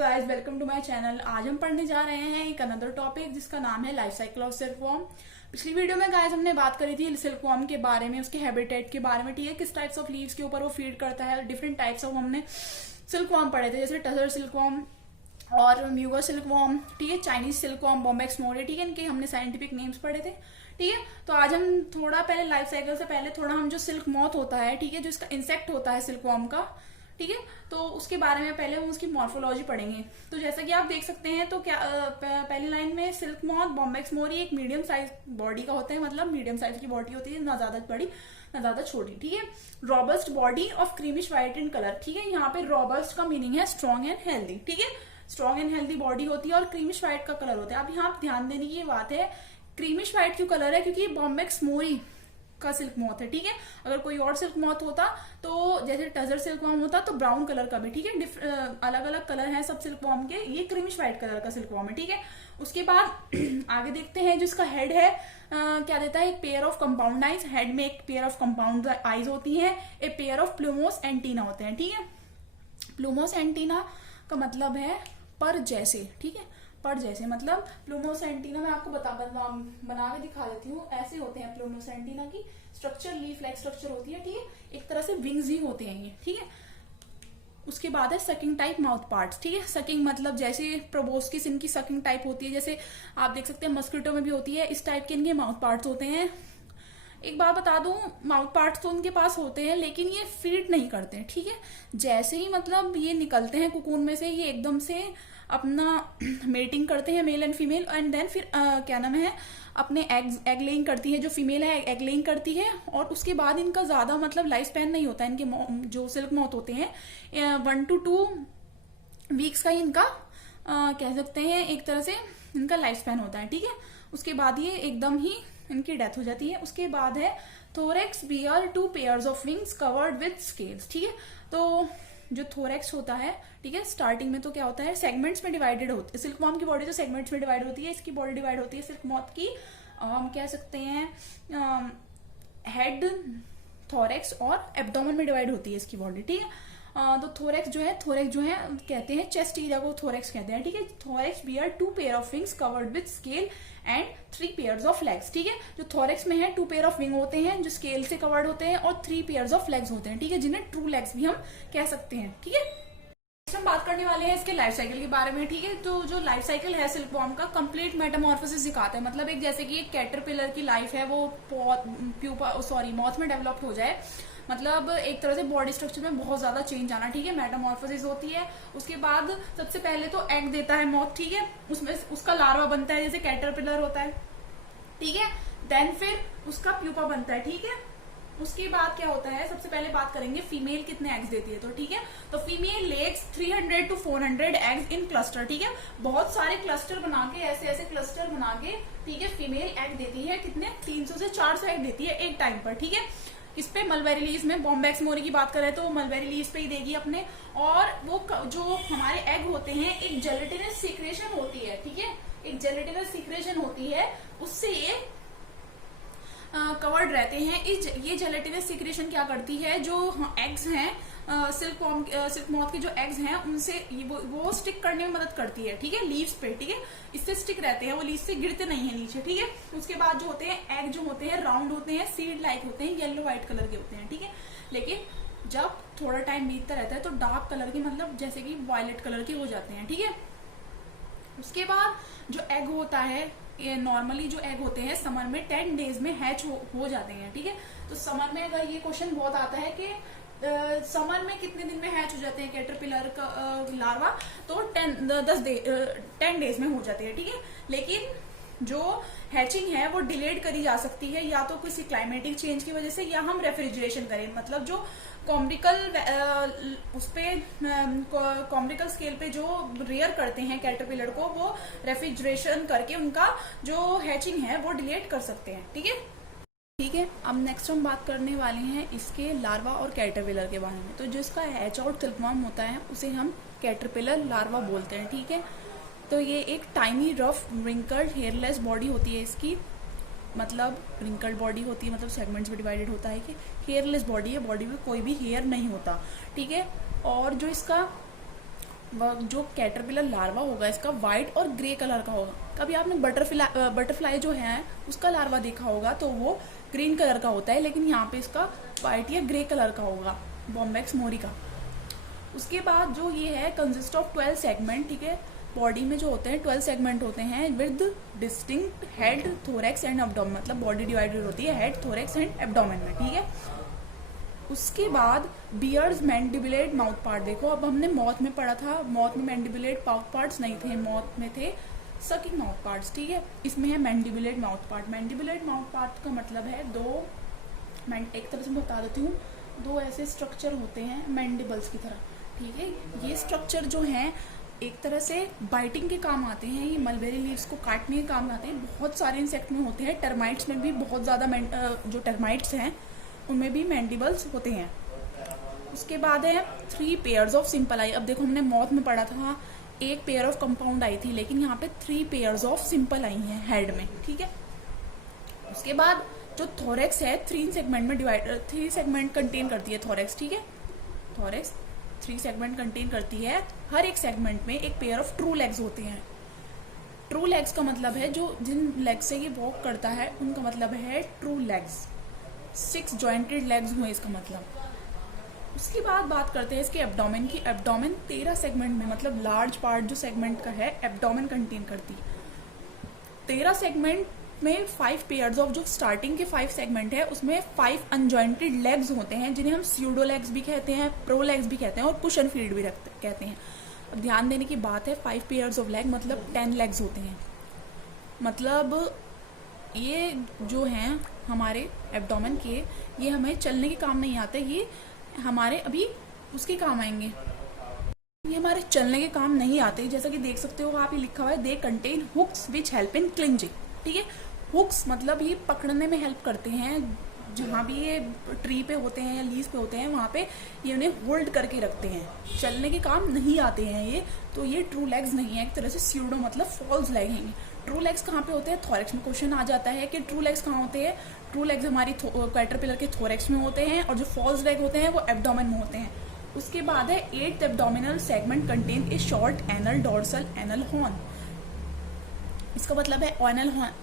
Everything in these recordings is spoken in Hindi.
Guys, welcome to my channel. आज हम पढ़ने जा रहे हैं एक अनदर टॉपिक जिसका नाम है लाइफ साइकिल ऑफ सिल्कवॉर्म। पिछली वीडियो में गाइस हमने बात करी थी सिल्कवॉर्म के बारे में, उसके हैबिटेट के बारे में, ठीक है, किस टाइप्स ऑफ लीव्स के ऊपर वो फीड करता है। डिफरेंट टाइप्स ऑफ हमने सिल्कवॉर्म पढ़े थे, जैसे टसर सिल्कवॉर्म और म्यूगर सिल्कवॉर्म, ठीक है, चाइनीज सिल्कवॉर्म, बॉम्बेक्स मोरे, ठीक है, इनके हमने साइंटिफिक नेम्स पढ़े थे। ठीक है, तो आज हम थोड़ा पहले लाइफ साइकिल से पहले थोड़ा हम जो सिल्क मॉथ होता है, ठीक है, जो इसका इंसेक्ट होता है सिल्कवॉर्म का, ठीक है, तो उसके बारे में पहले हम उसकी मॉर्फोलॉजी पढ़ेंगे। तो जैसा कि आप देख सकते हैं, तो क्या पहली लाइन में सिल्क मॉथ बॉम्बेक्स मोरी एक मीडियम साइज बॉडी का होता है, मतलब मीडियम साइज की बॉडी होती है, ना ज्यादा बड़ी ना ज्यादा छोटी, ठीक है। Robust body of creamish white in colour, ठीक है, यहाँ पे रॉबस्ट का मीनिंग है स्ट्रॉन्ग एंड हेल्दी, ठीक है, स्ट्रॉन्ग एंड हेल्दी बॉडी होती है और क्रीमिश व्हाइट का कलर होता है। अब यहाँ ध्यान देने की बात है, क्रीमिश व्हाइट क्यों कलर है, क्योंकि बॉम्बेक्स मोरी का सिल्क मॉथ है, ठीक है। अगर कोई और सिल्क मॉथ होता तो जैसे टजर सिल्क वॉर्म होता तो ब्राउन कलर का भी, ठीक है, अलग अलग कलर है सब सिल्क वॉर्म के, ये क्रीमिश व्हाइट कलर का सिल्क वॉर्म है, ठीक है। उसके बाद आगे देखते हैं, जिसका हेड है क्या देता है, एक pair of compound eyes, head में एक पेयर ऑफ कंपाउंड आइज होती है, एक पेयर ऑफ प्लूमोस एंटीना होते हैं, ठीक है। प्लूमोस एंटीना का मतलब है पर जैसे, ठीक है, पर जैसे मतलब प्लूमोस एंटीना मैं आपको बना के दिखा देती हूँ। ऐसे होते हैं प्लूमोस एंटीना की स्ट्रक्चर, लीफ लाइक स्ट्रक्चर होती है, ठीक है, एक तरह से विंग्स ही होते हैं ये, ठीक है। उसके बाद है सकिंग टाइप माउथ पार्ट्स, ठीक है। सकिंग मतलब जैसे प्रोबोस्किस इनकी सकिंग टाइप होती है, जैसे आप देख सकते हैं मस्किटो में भी होती है, इस टाइप के इनके माउथ पार्ट्स होते हैं। एक बात बता दूं, माउथ पार्ट्स तो उनके पास होते हैं लेकिन ये फीड नहीं करते हैं, ठीक है। जैसे ही मतलब ये निकलते हैं कुकून में से, ये एकदम से अपना मेटिंग करते हैं male and female, and then फिर क्या नाम है, अपने एग लेइंग करती है, जो फीमेल है एग लेइंग करती है, और उसके बाद इनका ज्यादा मतलब लाइफ स्पैन नहीं होता है। इनके जो सिल्क मॉथ होते हैं 1 to 2 वीक्स का इनका कह सकते हैं एक तरह से इनका लाइफ स्पैन होता है, ठीक है। उसके बाद ये एकदम ही इनकी डेथ हो जाती है। उसके बाद है thorax bear 2 pairs of wings covered with scales, ठीक है। तो जो थोरेक्स होता है, ठीक है, स्टार्टिंग में तो क्या होता है, सेगमेंट्स में डिवाइडेड होती है। सिल्कवॉर्म की बॉडी तो सेगमेंट्स में डिवाइड होती है, इसकी बॉडी डिवाइड होती है सिल्क मॉथ की, हम कह सकते हैं हेड, थोरेक्स और एब्डोमेन में डिवाइड होती है इसकी बॉडी, ठीक है। तो थोरेक्स जो है कहते हैं चेस्ट एरिया को थोरेक्स कहते हैं, ठीक है। Thorax bear 2 pair of wings covered with scale and 3 pairs of legs, ठीक है। जो थोरेक्स में है 2 पेयर ऑफ विंग होते हैं जो स्केल से कवर्ड होते हैं, और 3 पेयर्स ऑफ लेग्स होते हैं, ठीक है, जिन्हें ट्रू लेग्स भी हम कह सकते हैं, ठीक है। हम बात करने वाले हैं इसके लाइफ साइकिल के बारे में, ठीक है। तो जो लाइफ साइकिल है सिल्कवॉर्म का, कंप्लीट मेटामॉर्फोसिस दिखाता है, मतलब एक जैसे कि एक कैटरपिलर की लाइफ है वो मॉथ में डेवलप हो जाए, मतलब एक तरह से बॉडी स्ट्रक्चर में बहुत ज्यादा चेंज आना, ठीक है, मेटामॉर्फोसिस होती है। उसके बाद सबसे पहले तो एग देता है मॉथ, ठीक है, उसमें उसका लार्वा बनता है जैसे कैटरपिलर होता है, ठीक है। देन फिर उसका प्यूपा बनता है, ठीक है। उसके बाद क्या होता है, सबसे पहले बात करेंगे फीमेल कितने एग्स देती है, तो ठीक है, तो female legs 300 to 400 eggs in cluster, ठीक है, बहुत सारे क्लस्टर बना के, ऐसे क्लस्टर बना के, ठीक है, फीमेल एग देती है, कितने 300 से 400 एग देती है एक टाइम पर, ठीक है। इस पे मलबेरी लीव्स में बॉम्बेक्स मोरी की बात करें तो मलबेरी लीव्स पे ही देगी अपने, और वो जो हमारे एग होते हैं एक जेलेटिनस सीक्रेशन होती है, ठीक है, एक जेलेटिनस सीक्रेशन होती है, उससे ये कवर्ड रहते हैं। ये जेलेटिनस सीक्रेशन क्या करती है, जो एग्स हैं सिल्क मॉथ के जो एग्स हैं उनसे वो स्टिक करने में मदद करती है, ठीक है, लीव्स पे, ठीक है, इससे स्टिक रहते हैं, वो लीव्स से गिरते नहीं है नीचे, ठीक है। उसके बाद जो होते हैं एग जो होते हैं राउंड होते हैं, सीड लाइक होते हैं, येलो व्हाइट कलर के होते हैं, ठीक है। लेकिन जब थोड़ा टाइम बीतता रहता है तो डार्क कलर के, मतलब जैसे कि वायलेट कलर के हो जाते हैं, ठीक है। उसके बाद जो एग होता है, ये नॉर्मली जो एग होते हैं समर में 10 डेज में हैच हो जाते हैं, ठीक है। तो समर में अगर ये क्वेश्चन बहुत आता है कि समर में कितने दिन में हैच हो जाते हैं कैटरपिलर का लार्वा, तो 10 डेज में हो जाते हैं, ठीक है। लेकिन जो हैचिंग है वो डिलेड करी जा सकती है, या तो किसी क्लाइमेटिक चेंज की वजह से, या हम रेफ्रिजरेशन करें, मतलब जो कॉम्ब्रिकल स्केल पे जो रेयर करते हैं कैटरपिलर को, वो रेफ्रिजरेशन करके उनका जो हैचिंग है वो डिलेट कर सकते हैं, ठीक है, ठीक है। अब नेक्स्ट हम बात करने वाले हैं इसके लार्वा और कैटरपिलर के बारे में। तो जिसका हैच आउट सिल्कवॉर्म होता है उसे हम कैटरपिलर लार्वा बोलते हैं, ठीक है। तो ये एक tiny rough wrinkled hairless body होती है इसकी, मतलब रिंकल्ड बॉडी होती है, मतलब सेगमेंट्स में डिवाइडेड होता है कि हेयरलेस बॉडी है, बॉडी में कोई भी हेयर नहीं होता, ठीक है। और जो इसका जो कैटरपिलर लार्वा होगा इसका वाइट और ग्रे कलर का होगा। कभी आपने बटरफ्लाई जो है उसका लार्वा देखा होगा तो वो ग्रीन कलर का होता है, लेकिन यहाँ पे इसका वाइट या ग्रे कलर का होगा, बॉम्बैक्स मोरी का। उसके बाद जो ये है कंसिस्ट ऑफ 12 सेगमेंट, ठीक है। बॉडी में जो होते हैं 12 सेगमेंट होते हैं with distinct head, thorax and abdomen, मतलब बॉडी डिवाइडेड होती है हेड, थोरैक्स एंड एब्डोमेन में, ठीक है। उसके बाद बियर्स, मैंडिबुलेट, माउथ पार्ट। देखो अब हमने मौत में पढ़ा था, मौत में मैंडिबुलेट माउथ पार्ट्स नहीं थे, मौत में थे सकिंग माउथ पार्ट्स, ठीक है। इसमें है मैंडिबुलेट माउथ पार्ट। मैंडिबुलेट माउथ पार्ट का मतलब है दो, मैं एक तरह से बता देती हूँ, दो ऐसे स्ट्रक्चर होते हैं मैंडिबल्स की तरह, ठीक है। ये स्ट्रक्चर जो हैं एक तरह से बाइटिंग के काम आते हैं, ये मलबेरी लीव्स को काटने के काम आते हैं। बहुत सारे इंसेक्ट में होते हैं, टर्माइट्स में भी बहुत ज़्यादा जो टर्माइट्स हैं उनमें भी मैंडिबल्स होते हैं। उसके बाद है 3 पेयर्स ऑफ सिंपल आई। अब देखो हमने मौत में पढ़ा था एक पेयर ऑफ कंपाउंड आई थी, लेकिन यहाँ पे 3 पेयर्स ऑफ सिंपल आई हैं हेड में, ठीक है। उसके बाद जो थोरैक्स है 3 सेगमेंट में डिवाइड, 3 सेगमेंट कंटेन करती है थोरैक्स, ठीक है। थोरैक्स 3 सेगमेंट कंटेन करती है। हर एक सेगमेंट में एक पेयर ऑफ ट्रू लेग्स होते हैं। ट्रू लेग्स का मतलब है जो जिन लेग्स से ये वॉक करता है उनका मतलब है ट्रू लेग्स। 6 जॉइंटेड लेग्स हुए इसका मतलब। उसके बाद बात करते हैं इसके एब्डोमेन की। एब्डोमेन 13 सेगमेंट में, मतलब लार्ज पार्ट जो सेगमेंट का है एब्डोमेन कंटेन करती है। 13 सेगमेंट में 5 पेयर्स ऑफ, जो स्टार्टिंग के 5 सेगमेंट है उसमें 5 अनजॉइंटेड लेग्स होते हैं, जिन्हें हम स्यूडो लेग्स भी कहते हैं, प्रो लेग्स भी कहते हैं और पुश एंड फीड भी कहते हैं। अब ध्यान देने की बात है 5 पेयर्स ऑफ लेग मतलब 10 लेग्स होते हैं। मतलब ये जो हैं हमारे एब्डोमेन के, ये हमें चलने के काम नहीं आते, ये हमारे अभी उसके काम आएंगे, ये हमारे चलने के काम नहीं आते। जैसा कि देख सकते हो आप, ये लिखा हुआ है they contain hooks which help in clinging, ठीक है। हुक्स मतलब ये पकड़ने में हेल्प करते हैं, जहाँ भी ये ट्री पे होते हैं या लीज पे होते हैं वहाँ पे ये उन्हें होल्ड करके रखते हैं, चलने के काम नहीं आते हैं ये। तो ये ट्रू लेग्स नहीं है, एक तरह से स्यूडो मतलब फॉल्स लेग हैं। ट्रू लेग्स कहाँ पे होते हैं? थोरैक्स में क्वेश्चन आ जाता है कि ट्रू लेग्स कहाँ होते हैं। ट्रू लेग्स हमारी कैटरपिलर के थोरैक्स में होते हैं और जो फॉल्स लेग होते हैं वो एब्डोमेन में होते हैं। उसके बाद है 8th abdominal segment contain a short anal dorsal anal horn. इसका मतलब है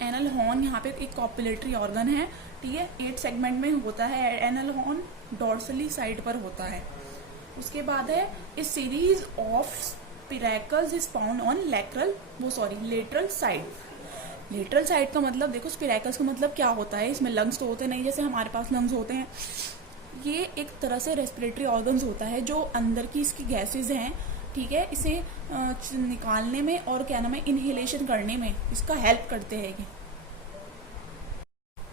एनल हॉर्न यहाँ पे एक कॉपुलेटरी ऑर्गन है, ठीक है। 8 सेगमेंट में होता है एनल हॉर्न, डोर्सली साइड पर होता है। उसके बाद है a series of spiracles is found on lateral side. Lateral side का मतलब देखो, स्पिरैकल्स का मतलब क्या होता है, इसमें लंग्स तो होते नहीं जैसे हमारे पास लंग्स होते हैं। ये एक तरह से रेस्पिरेटरी ऑर्गन्स होता है जो अंदर की इसकी गैसेज हैं, ठीक है, इसे निकालने में और क्या नाम है इनहेलेशन करने में इसका हेल्प करते हैं।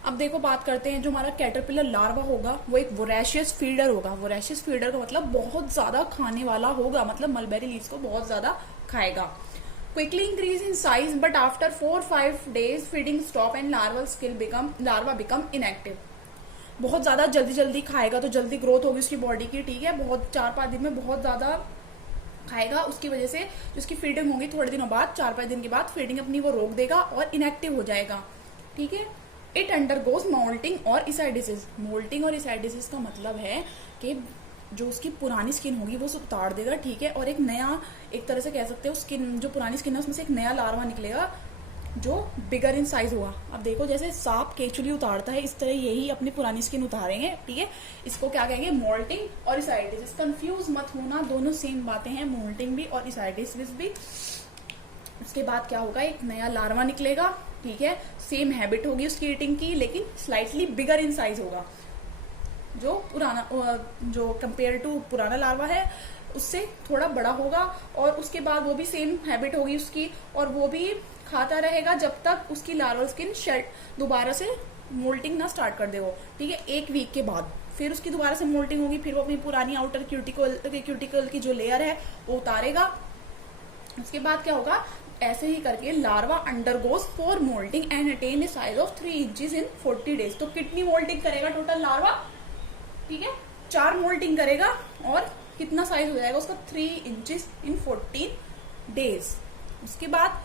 अब देखो बात करते हैं जो हमारा कैटरपिलर लार्वा होगा वो एक वोरेशियस फीडर होगा। वोरेशियस फीडर का मतलब बहुत ज्यादा खाने वाला होगा, मतलब मलबेरी लीव्स को बहुत ज्यादा खाएगा। Quickly increase in size but after 4-5 days feeding stop and larva become inactive. बहुत ज्यादा जल्दी खाएगा तो जल्दी ग्रोथ होगी उसकी बॉडी की, ठीक है। बहुत 4-5 दिन में बहुत ज्यादा खाएगा, उसकी वजह से जो उसकी फीडिंग होगी थोड़े दिनों बाद, 4-5 दिन के बाद फीडिंग अपनी वो रोक देगा और इनएक्टिव हो जाएगा, ठीक है। इट अंडरगोज मोल्टिंग और इसाइडिसिस। मोल्टिंग और इसाइडिसिस का मतलब है कि जो उसकी पुरानी स्किन होगी वो उतार देगा, ठीक है, और एक नया, एक तरह से कह सकते हो स्किन, जो पुरानी स्किन है उसमें से एक नया लार्वा निकलेगा जो बिगर इन साइज होगा। अब देखो जैसे सांप केचुली उतारता है इस तरह यही अपनी पुरानी स्किन उतारेंगे, ठीक है। इसको क्या कहेंगे? मोल्टिंग और इसाइडिसिस। कंफ्यूज मत होना, दोनों सेम बातें हैं, मोल्टिंग भी और इसाइडिसिस भी। उसके बाद क्या होगा? एक नया लार्वा निकलेगा, ठीक है। सेम हैबिट होगी उसकी ईटिंग की, लेकिन स्लाइटली बिगर इन साइज होगा। जो कंपेयर टू पुराना लार्वा है उससे थोड़ा बड़ा होगा, और उसके बाद वो भी सेम हैबिट होगी उसकी, और वो भी खाता रहेगा जब तक उसकी लार्वल स्किन शेड दोबारा से मोल्टिंग ना स्टार्ट कर दे वो, ठीक है। 1 वीक के बाद फिर उसकी दोबारा से मोल्टिंग होगी, फिर वो अपनी पुरानी आउटर क्यूटिकल की जो लेयर है वो उतारेगा। उसके बाद क्या होगा? ऐसे ही करके larva undergoes 4 moulting and attain a size of 3 inches in 40 days। तो कितनी मोल्टिंग करेगा टोटल लार्वा? ठीक है, 4 मोल्टिंग करेगा और कितना साइज हो जाएगा उसका? 3 इंचेस इन 14 days। उसके बाद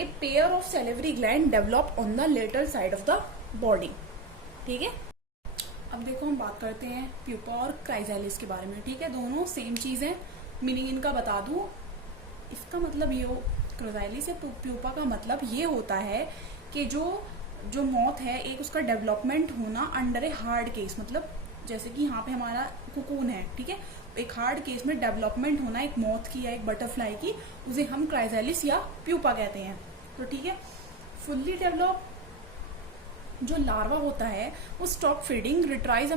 a pair of salivary gland develop on the lateral side of the body, ठीक है। अब देखो हम बात करते हैं प्यूपा और क्राइजैलिस के बारे में, ठीक है। दोनों सेम चीज है, मीनिंग इनका बता दूं। इसका मतलब ये हो, क्राइजाइलिस या प्यूपा का मतलब ये होता है कि जो मॉथ है, एक उसका डेवलपमेंट होना अंडर ए हार्ड केस, मतलब जैसे कि यहाँ पे हमारा कुकून है, ठीक है, एक हार्ड केस में डेवलपमेंट होना एक मॉथ की या एक बटरफ्लाई की, उसे हम क्राइजाइलिस या प्यूपा कहते हैं। तो ठीक है, फुल्ली डेवलप जो लार्वा होता है वो stop feeding, retires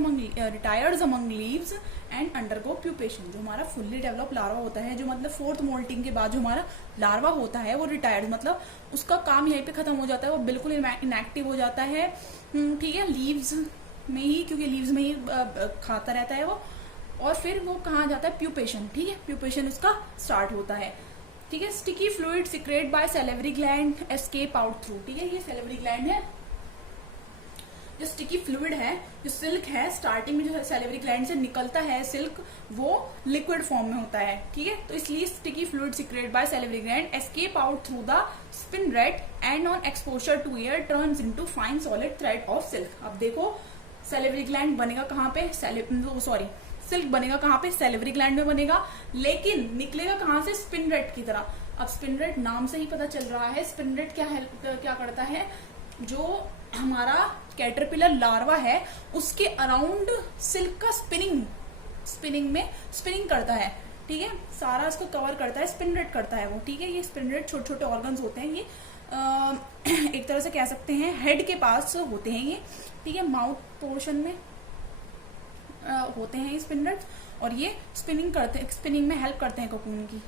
among leaves and undergo pupation. जो हमारा फुल्ली डेवलप लार्वा होता है, जो मतलब फोर्थ मोल्टिंग के बाद जो हमारा लार्वा होता है वो रिटायर्ड, मतलब उसका काम यहीं पे खत्म हो जाता है, वो बिल्कुल इनएक्टिव हो जाता है, ठीक है, लीव्स में ही, क्योंकि लीव्स में ही खाता रहता है वो, और फिर वो कहाँ जाता है, प्यूपेशन, ठीक है, प्यूपेशन उसका स्टार्ट होता है, ठीक है। Sticky fluid secrete by salivary gland escape out through, ठीक है, ये सैलिवरी ग्लैंड है। जो स्टिकी फ्लूइड है, जो सिल्क है, स्टार्टिंग में जो सैलिवरी ग्लैंड से निकलता है सिल्क, वो लिक्विड फॉर्म में होता है, ठीक है। तो इसलिए sticky fluid secrete by salivary gland escape out through the spinneret and on exposure to air turns into fine solid thread of silk. अब देखो सैलिवरी ग्लैंड बनेगा कहाँ पे, सिल्क बनेगा कहाँ पे, सैलिवरी ग्लैंड में बनेगा, लेकिन निकलेगा कहाँ से, स्पिनरेट की तरह। अब स्पिनरेट नाम से ही पता चल रहा है, स्पिनरेट क्या करता है, जो हमारा कैटरपिलर लार्वा है उसके अराउंड सिल्क का स्पिनिंग करता है, ठीक है, सारा इसको कवर करता है, स्पिनरेट करता है वो, ठीक है। ये स्पिनरेट छोटे छोटे ऑर्गन्स होते हैं, ये एक तरह से कह सकते हैं हेड के पास होते हैं ये, ठीक है, माउथ पोर्शन में होते हैं ये स्पिनरेट, और ये स्पिनिंग में हेल्प करते हैं कोकून की।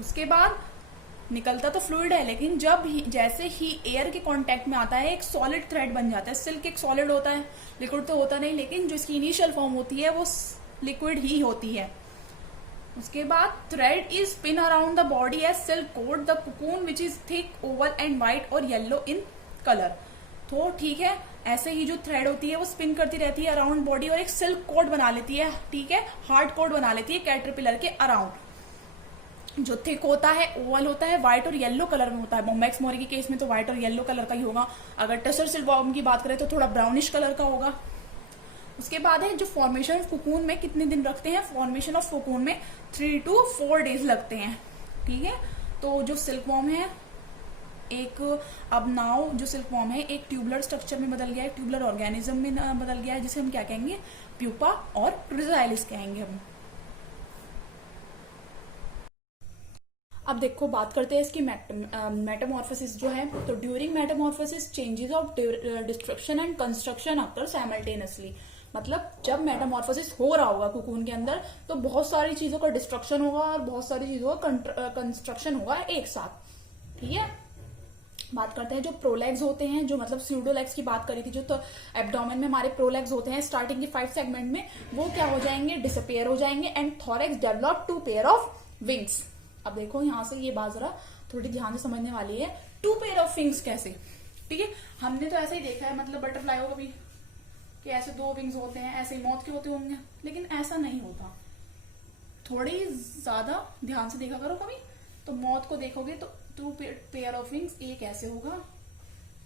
उसके बाद निकलता तो फ्लूइड है, लेकिन जैसे ही एयर के कांटेक्ट में आता है एक सॉलिड थ्रेड बन जाता है। सिल्क एक सॉलिड होता है, लिक्विड तो होता नहीं, लेकिन जो इसकी इनिशियल फॉर्म होती है वो लिक्विड ही होती है। उसके बाद thread is spin around the body as silk coat the cocoon which is thick oval and white और येलो इन कलर। तो ठीक है, ऐसे ही जो थ्रेड होती है वो स्पिन करती रहती है अराउंड बॉडी और एक सिल्क कोट बना लेती है, ठीक है, हार्ड कोट बना लेती है कैटरपिलर के अराउंड। जो थिक होता है, ओवल होता है, व्हाइट और येलो कलर में होता है। बॉम्बैक्स मोरी के केस में तो व्हाइट और येलो कलर का ही होगा। अगर टसर सिल्कवॉर्म की बात करें तो थोड़ा ब्राउनिश कलर का होगा। उसके बाद है जो फॉर्मेशन ऑफ कोकून में कितने दिन रखते हैं, फॉर्मेशन ऑफ कोकून में 3 to 4 days लगते हैं, ठीक है। तो जो सिल्कवॉर्म है एक, अब नाउ जो सिल्कवॉर्म है एक ट्यूबुलर स्ट्रक्चर में बदल गया है, ट्यूबुलर ऑर्गेनिज्म में बदल गया है, जिसे हम क्या कहेंगे, प्यूपा और क्राइजाइलिस कहेंगे हम। अब देखो बात करते हैं इसकी मेटामॉर्फोसिस जो है। तो during metamorphosis changes of destruction and construction occur simultaneously, मतलब जब मेटामॉर्फोसिस हो रहा होगा कोकून के अंदर तो बहुत सारी चीजों का डिस्ट्रक्शन होगा और बहुत सारी चीजों का कंस्ट्रक्शन होगा एक साथ, ठीक है। बात करते हैं जो प्रोलेग्स होते हैं, जो मतलब स्यूडोलेग्स की बात करी थी, जो तो एब्डोमेन में हमारे प्रोलेग्स होते हैं स्टार्टिंग के 5 सेगमेंट में, वो क्या हो जाएंगे, डिसअपियर हो जाएंगे and thorax develop 2 pair of wings. अब देखो यहां से ये बात जरा थोड़ी ध्यान से समझने वाली है, 2 पेयर ऑफ विंग्स कैसे, ठीक है। हमने तो ऐसे ही देखा है, मतलब बटरफ्लाई को कभी कि ऐसे 2 विंग्स होते हैं, ऐसे ही मौत के होते होंगे, लेकिन ऐसा नहीं होता। थोड़ी ज्यादा ध्यान से देखा करो कभी, तो मौत को देखोगे तो 2 पेयर ऑफ विंग्स, एक ऐसे होगा,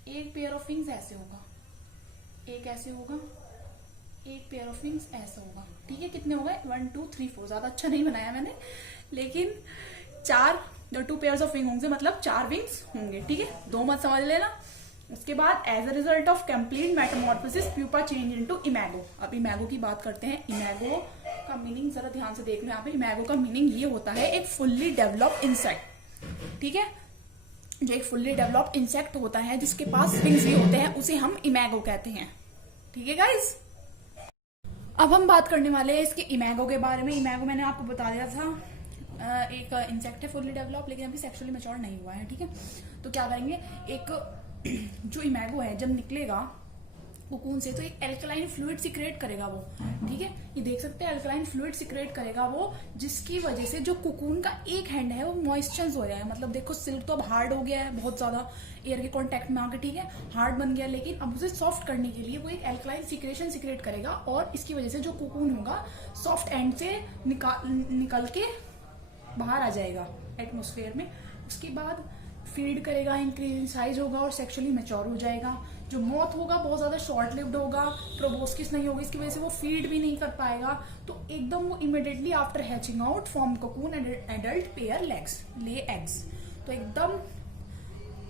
एक पेयर ऑफ विंग्स ऐसे होगा, एक ऐसे होगा, एक पेयर ऑफ विंग्स ऐसे होगा, ठीक है। कितने हो गए, 1 2 3 4, ज्यादा अच्छा नहीं बनाया मैंने, लेकिन 4 2 पेयर्स ऑफ विंग होंगे, मतलब 4 विंग्स होंगे, ठीक है, 2 मत समझ लेना। उसके बाद as a result of complete metamorphosis pupa change into imago. अब इमेगो की बात करते हैं। इमेगो का मीनिंग जरा ध्यान से देख लो यहाँ पे। इमेगो का मीनिंग ये होता है एक फुल्ली डेवलप्ड इंसेक्ट, ठीक है, जो एक फुल्ली डेवलप्ड इंसेक्ट होता है जिसके पास विंग्स भी होते हैं, उसे हम इमेगो कहते हैं, ठीक है गाइज। अब हम बात करने वाले हैं इसके इमेगो के बारे में। इमेगो मैंने आपको बता दिया था, एक इंसेक्ट है फुल्ली डेवलप, लेकिन अभी सेक्सुअली मैच्योर नहीं हुआ है, ठीक है। तो क्या करेंगे, एक जो इमेगो है जब निकलेगा कोकून से तो एक एल्कलाइन फ्लूइड सिक्रेट करेगा वो, ठीक है, ये देख सकते हैं एल्कलाइन फ्लूइड सिक्रेट करेगा वो, जिसकी वजह से जो कोकून का एक हैंड है वो मॉइस्चर्स हो जाएगा। मतलब देखो सिल्क तो अब हार्ड हो गया है बहुत ज्यादा एयर के कांटेक्ट में आके, ठीक है, हार्ड बन गया, लेकिन अब उसे सॉफ्ट करने के लिए वो एक एल्कलाइन सिक्रेशन सिक्रेट करेगा और इसकी वजह से जो कोकून होगा सॉफ्ट एंड से निकल के बाहर आ जाएगा एटमोस्फेयर में। उसके बाद फीड करेगा, इंक्रीज इन साइज होगा और सेक्सुअली मैच्योर हो जाएगा। जो मॉथ होगा बहुत ज्यादा शॉर्ट लिव्ड होगा, प्रोबोस्किस नहीं होगी, इसकी वजह से वो फीड भी नहीं कर पाएगा। तो एकदम वो immediately after hatching out form cocoon and adult pair legs lay eggs. तो एकदम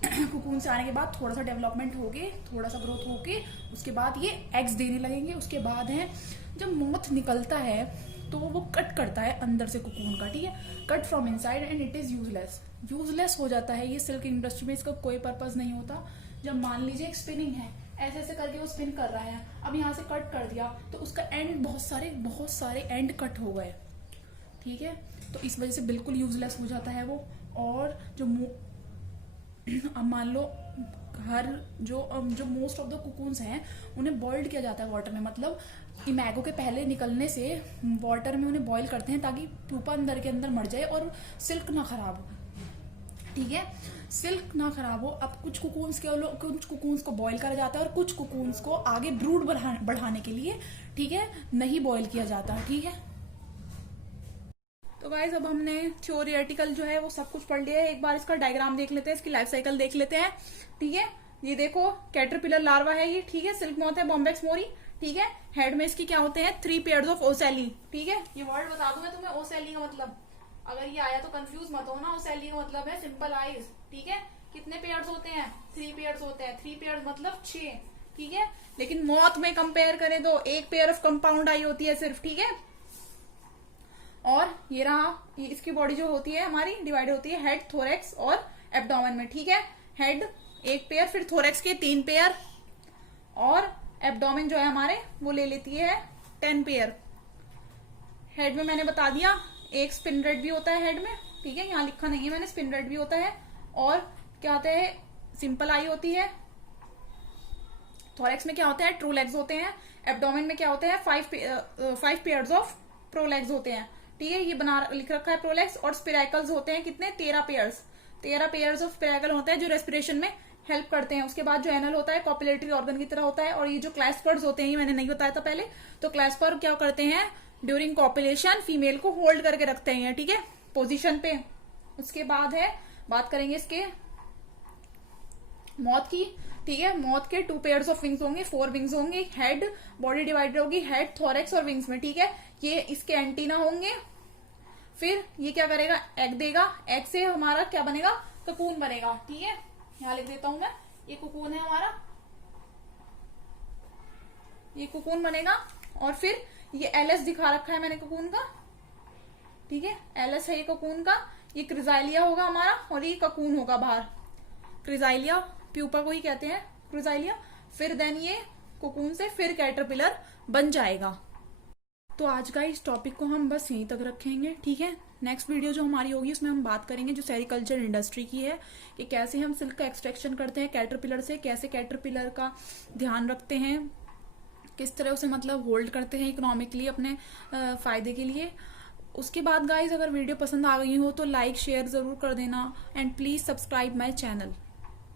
कोकून से आने के बाद थोड़ा सा डेवलपमेंट होके, थोड़ा सा ग्रोथ होके उसके बाद ये एग्स देने लगेंगे। उसके बाद है जब मॉथ निकलता है तो वो कट करता है अंदर से कोकून का, ठीक है, cut from inside and it is useless हो जाता है ये सिल्क इंडस्ट्री में, इसका कोई पर्पज नहीं होता। जब मान लीजिए एक स्पिनिंग है, ऐसे ऐसे करके वो स्पिन कर रहा है, अब यहाँ से कट कर दिया तो उसका एंड बहुत सारे एंड कट हो गए, ठीक है, तो इस वजह से बिल्कुल यूजलेस हो जाता है वो। और जो अब मान लो जो मोस्ट ऑफ द कुकून्स हैं उन्हें बॉइल्ड किया जाता है वाटर में, मतलब इमैगो के पहले निकलने से वाटर में उन्हें बॉईल करते हैं ताकि प्यूपा अंदर के अंदर मर जाए और सिल्क ना खराब हो, ठीक है, सिल्क ना खराब हो। अब कुछ कुकून्स को बॉईल करा जाता है और कुछ कुकून्स को आगे ब्रूड बढ़ाने के लिए, ठीक है, नहीं बॉईल किया जाता, ठीक है। तो गाइस अब हमने थ्योरिटिकल जो है वो सब कुछ पढ़ लिया है। एक बार इसका डायग्राम देख लेते हैं, इसकी लाइफ साइकिल देख लेते हैं, ठीक है। ये देखो कैटरपिलर लार्वा है ये, ठीक है, सिल्क मॉथ है बॉम्बेक्स मोरी, ठीक है। हेड में इसकी क्या होते हैं 3 पेयर्स ऑफ ओसेली, ठीक है। ये वर्ड बता दूं मैं तुम्हें ओसेली का मतलब, अगर ये आया तो कंफ्यूज मत हो ना। ओसेली का मतलब है सिंपल आईज, ठीक है। कितने पेयर्स होते हैं 3 पेयर्स होते हैं, 3 पेयर्स मतलब 6, ठीक है। लेकिन मॉथ में कंपेयर करें तो 1 पेयर ऑफ कंपाउंड आई होती है सिर्फ, ठीक है। और ये रहा, ये इसकी बॉडी जो होती है हमारी डिवाइड होती है हेड, थोरेक्स और एब्डोमेन में, ठीक है। हेड 1 पेयर, फिर थोरेक्स के 3 पेयर और एब्डोमेन जो है हमारे वो ले लेती है 10 पेयर। हेड में मैंने बता दिया एक स्पिन रेड भी होता है हेड में, ठीक है, यहाँ लिखा नहीं है मैंने, स्पिन रेड भी होता है। और क्या होता है सिंपल आई होती है। थोरेक्स में क्या होता है ट्रू लेग्स होते हैं। एब्डोमेन में क्या होते हैं 5 पेयर्स ऑफ प्रोलेग्स होते हैं, ठीक है, ये बना लिख रखा है प्रोलेग्स। और स्पिराइकल्स होते हैं कितने 13 पेयर्स ऑफ स्पिराइकल होते हैं जो रेस्पिरेशन में हेल्प करते हैं। उसके बाद जो एनल होता है कॉपुलेटरी ऑर्गन की तरह होता है। और ये जो क्लैस्पर्स होते हैं ये मैंने नहीं बताया था पहले, तो क्लैस्पर क्या करते हैं ड्यूरिंग कॉपुलेशन फीमेल को होल्ड करके रखते हैं, ठीक है, पोजीशन पे। उसके बाद है बात करेंगे इसके मॉथ की, ठीक है। मॉथ के 2 पेयर्स ऑफ विंग्स होंगे, 4 विंग्स होंगे। हेड बॉडी डिवाइडेड होगी हेड, थोरेक्स और विंग्स में, ठीक है। ये इसके एंटीना होंगे। फिर ये क्या करेगा एग देगा, एग से हमारा क्या बनेगा कोकून बनेगा, ठीक है। यहां लिख देता हूं मैं, ये कोकून है हमारा, ये कोकून बनेगा। और फिर ये एलएस दिखा रखा है मैंने कोकून का, ठीक है, एलएस है ये कोकून का। ये क्रिजाइलिया होगा हमारा और ये कोकून होगा बाहर। क्रिजाइलिया प्यूपा को ही कहते हैं क्रिजाइलिया। फिर देन ये कोकून से फिर कैटरपिलर बन जाएगा। तो आज का इस टॉपिक को हम बस यहीं तक रखेंगे, ठीक है। नेक्स्ट वीडियो जो हमारी होगी उसमें हम बात करेंगे जो सेरिकल्चर इंडस्ट्री की है, कि कैसे हम सिल्क का एक्सट्रैक्शन करते हैं कैटरपिलर से, कैसे कैटरपिलर का ध्यान रखते हैं, किस तरह उसे मतलब होल्ड करते हैं इकोनॉमिकली अपने फायदे के लिए। उसके बाद गाइज अगर वीडियो पसंद आ गई हो तो लाइक शेयर जरूर कर देना and please subscribe my channel.